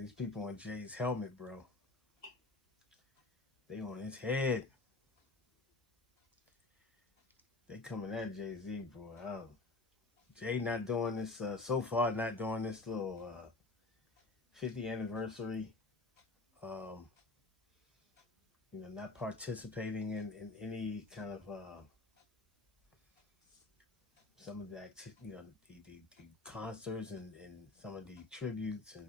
man, these people on Jay's helmet, bro. They on his head. They coming at Jay Z, bro. Jay not doing this so far. Not doing this little 50th anniversary. Um, not participating in any kind of some of the the concerts and some of the tributes, and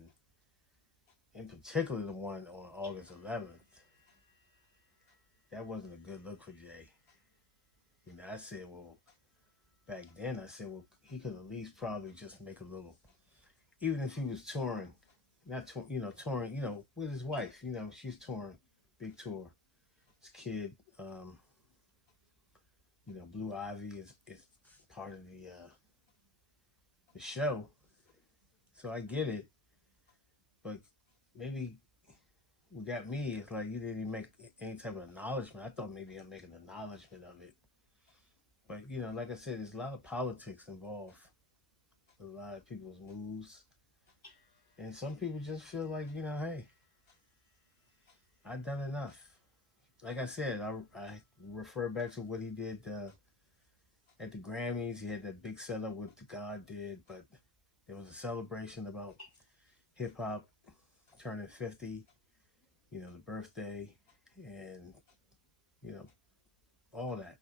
in particular the one on August 11th. That wasn't a good look for Jay. I said, well, back then I said, well, he could at least probably just make a little, even if he was touring, not touring, with his wife. She's touring, big tour. His kid, Blue Ivy is part of the show, so I get it. But maybe what got me is like you didn't even make any type of acknowledgement. I thought maybe I'm making an acknowledgement of it, but like I said, there's a lot of politics involved, a lot of people's moves, and some people just feel like hey, I've done enough. Like I said, I refer back to what he did at the Grammys. He had that big setup with the God did, but there was a celebration about hip hop turning 50, the birthday, and you know all that.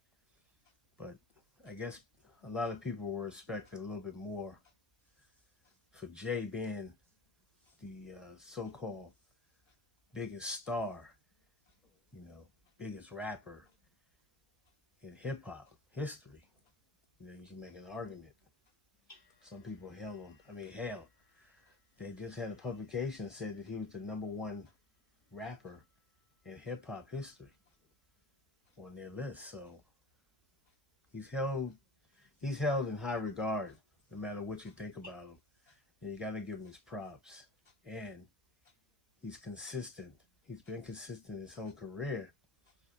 But I guess a lot of people were expecting a little bit more for Jay being the so-called biggest star, biggest rapper in hip hop history. You can make an argument. Some people hail him. I mean, hell, they just had a publication that said that he was the number one rapper in hip hop history on their list. So he's held in high regard, no matter what you think about him. And you got to give him his props. And he's consistent. He's been consistent his whole career.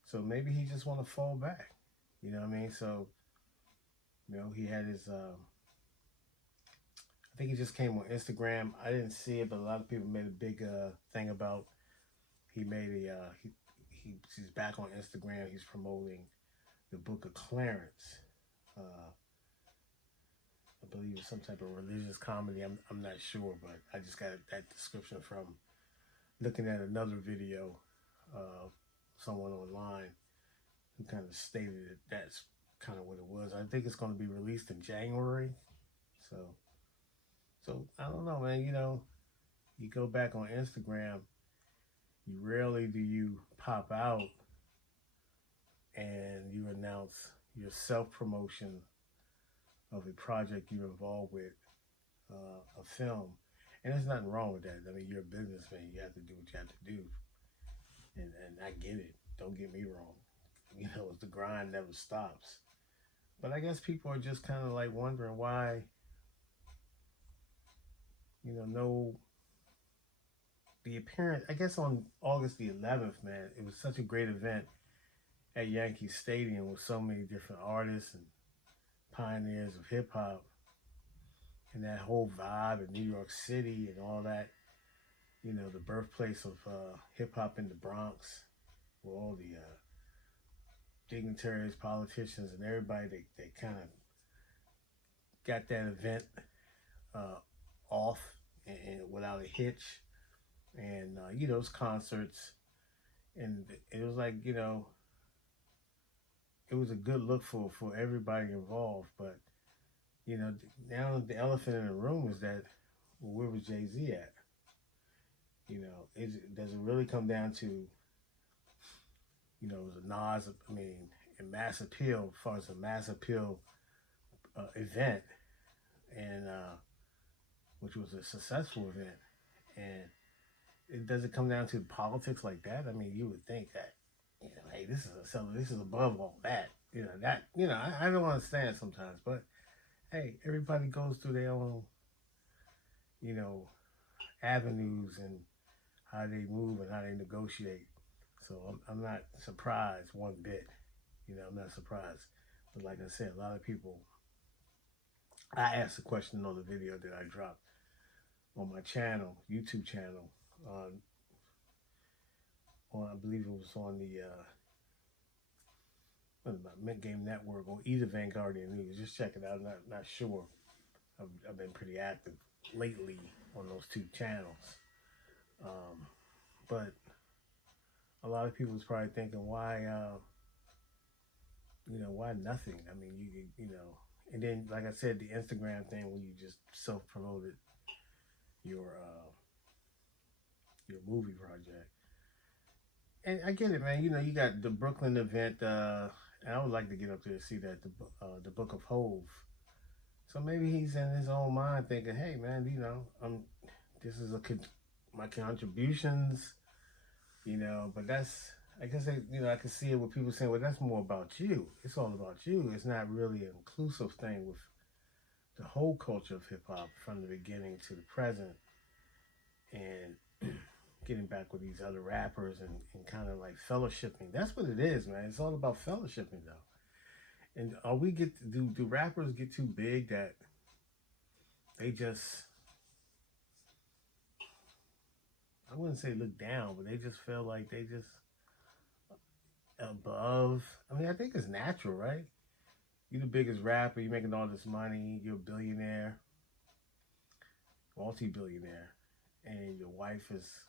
So maybe he just want to fall back. You know what I mean? So, he had his, I think he just came on Instagram. I didn't see it, but a lot of people made a big thing about, he made he's back on Instagram. He's promoting the Book of Clarence. I believe it's some type of religious comedy. I'm not sure, but I just got that description from looking at another video of someone online who kind of stated that that's kind of what it was. I think it's going to be released in January. So I don't know, man. You go back on Instagram, you rarely do you pop out and you announce your self-promotion of a project you're involved with, a film. And there's nothing wrong with that. I mean, you're a businessman. You have to do what you have to do. And I get it. Don't get me wrong. The grind never stops. But I guess people are just kind of like wondering why, no, the appearance, I guess on August the 11th, man, it was such a great event at Yankee Stadium with so many different artists and pioneers of hip hop, and that whole vibe in New York City and all that, the birthplace of hip hop in the Bronx, where all the dignitaries, politicians, and everybody they kind of got that event off and without a hitch, and those concerts, and it was like it was a good look for everybody involved. But now the elephant in the room is that, well, where was Jay-Z at? Does it really come down to it was a Nas, a mass appeal, as far as a mass appeal event, and which was a successful event, and it doesn't come down to politics like that. I mean, you would think that hey, this is above all that. I don't understand sometimes, but hey, everybody goes through their own avenues and how they move and how they negotiate. So I'm not surprised one bit. I'm not surprised. But like I said, a lot of people, I asked a question on the video that I dropped on my channel, YouTube channel, I believe it was on the Mint Game Network or either Vanguardian News. Just check it out. Not sure. I've been pretty active lately on those two channels. But a lot of people is probably thinking, why, why nothing? I mean, you know, and then like I said, the Instagram thing where you just self promoted your movie project. And I get it, man. You know, you got the Brooklyn event, and I would like to get up there to see that the Book of Hove. So maybe he's in his own mind thinking, hey, man, you know, this is my contributions, you know. But that's, I guess, I can see it with people saying, well, that's more about you. It's all about you. It's not really an inclusive thing with the whole culture of hip hop from the beginning to the present, and getting back with these other rappers and kind of like fellowshipping. That's what it is, man. It's all about fellowshipping, though. And do rappers get too big that they just, I wouldn't say look down, but they just feel like they just above. I mean, I think it's natural, right? You're the biggest rapper, you're making all this money, you're a billionaire, multi-billionaire, and your wife is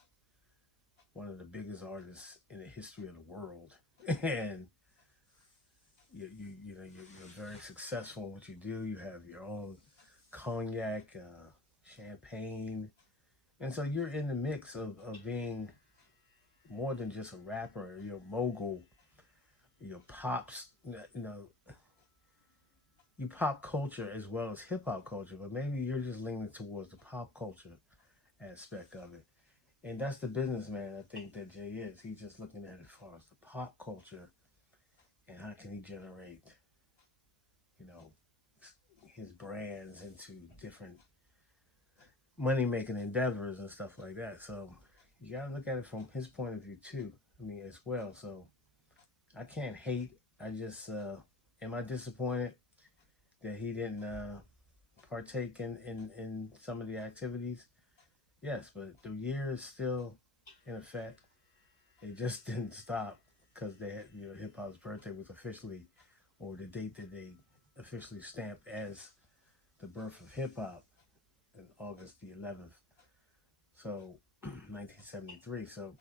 one of the biggest artists in the history of the world, and you're very successful in what you do. You have your own cognac, champagne, and so you're in the mix of being more than just a rapper. You're a mogul. You're pops. You know, you pop culture as well as hip hop culture, but maybe you're just leaning towards the pop culture aspect of it. And that's the businessman I think that Jay is. He's just looking at it as far as the pop culture and how can he generate, you know, his brands into different money making endeavors and stuff like that. So you gotta look at it from his point of view too. I mean, as well. So I can't hate. I just am I disappointed that he didn't partake in some of the activities? Yes, but the year is still in effect. It just didn't stop because they had, hip hop's birthday was officially, or the date that they officially stamped as the birth of hip hop in August the 11th. So 1973. So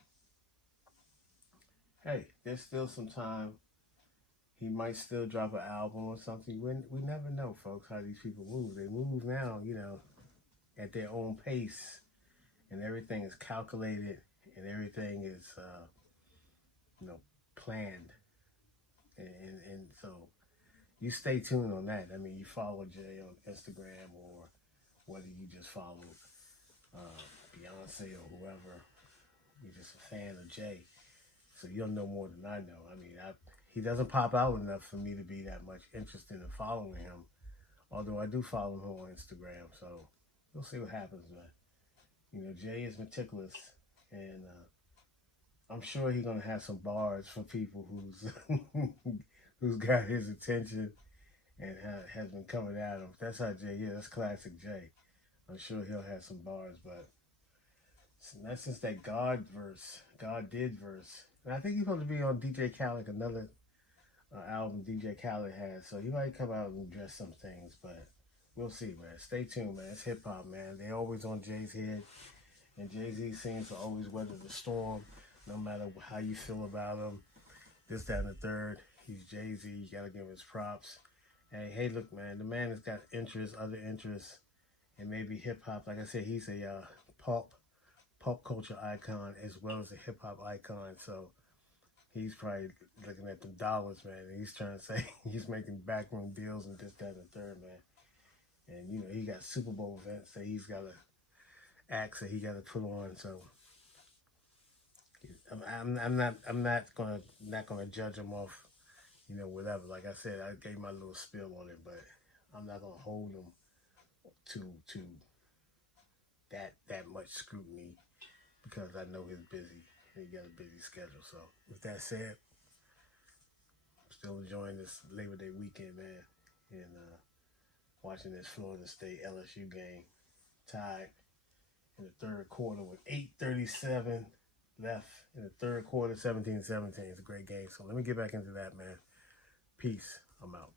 hey, there's still some time. He might still drop an album or something. We never know, folks, how these people move. They move now, at their own pace, and everything is calculated, and everything is, planned. And so you stay tuned on that. I mean, you follow Jay on Instagram, or whether you just follow Beyonce or whoever, you're just a fan of Jay. So you'll know more than I know. I mean, he doesn't pop out enough for me to be that much interested in following him. Although I do follow him on Instagram, so we'll see what happens, man. Jay is meticulous, and I'm sure he's gonna have some bars for people who's got his attention and has been coming at him. That's how Jay is. That's classic Jay. I'm sure he'll have some bars, but not since that God did verse. And I think he's supposed to be on DJ Khaled, another album DJ Khaled has. So he might come out and address some things, but we'll see, man. Stay tuned, man. It's hip hop, man. They always on Jay's head, and Jay-Z seems to always weather the storm, no matter how you feel about him. This, that, and the third. He's Jay-Z. You gotta give him his props. Hey, look, man. The man has got interests, other interests, and maybe hip hop. Like I said, he's a pop culture icon as well as a hip hop icon. So he's probably looking at the dollars, man, and he's trying to say he's making backroom deals and this, that, and the third, man. And he got Super Bowl events that he's got to acts that he got to put on. So I'm not gonna judge him off, whatever. Like I said, I gave my little spill on it, but I'm not gonna hold him to that much scrutiny because I know he's busy and he got a busy schedule. So with that said, I'm still enjoying this Labor Day weekend, man, and watching this Florida State LSU game tied in the third quarter with 8:37 left in the third quarter, 17-17. It's a great game. So let me get back into that, man. Peace. I'm out.